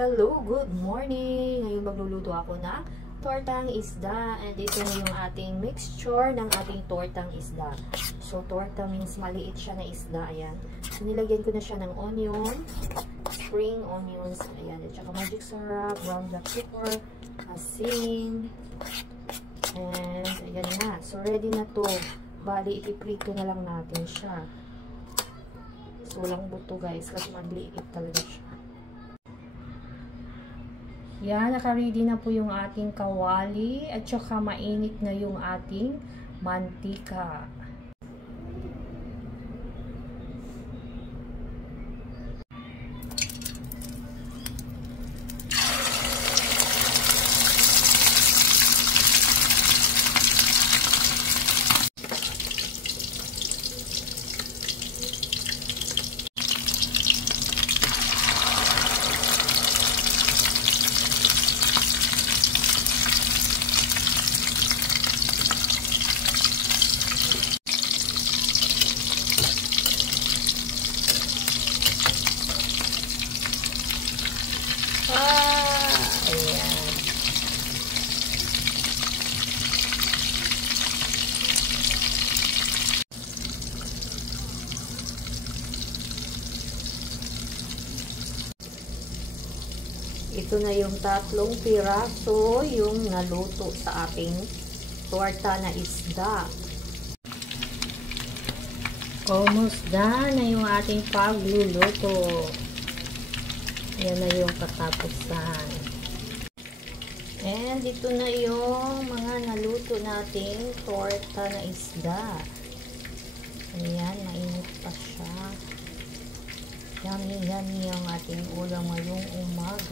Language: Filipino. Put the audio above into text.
Hello, good morning! Ngayon magluluto ako ng tortang isda. And ito na yung ating mixture ng ating tortang isda. So, torta means maliit siya na isda. Ayan. So, nilagyan ko na siya ng onion, spring onions, ayan. At saka magic syrup, brown black pepper, asin. And, ayan na. So, ready na to. Bali, ipiprito na lang natin siya. So, walang buto guys, kasi magliit talaga siya. Yan, naka-ready na po yung ating kawali at saka mainit na yung ating mantika. Ayan. Ito na yung tatlong piraso yung naluto sa ating torta na isda. Almost done na yung ating pagluluto. Yan na yung katapusan. And ito na yung mga naluto nating torta na isda. Ayan, mainit pa siya. Yummy, yummy yung ating ulam ngayong umaga.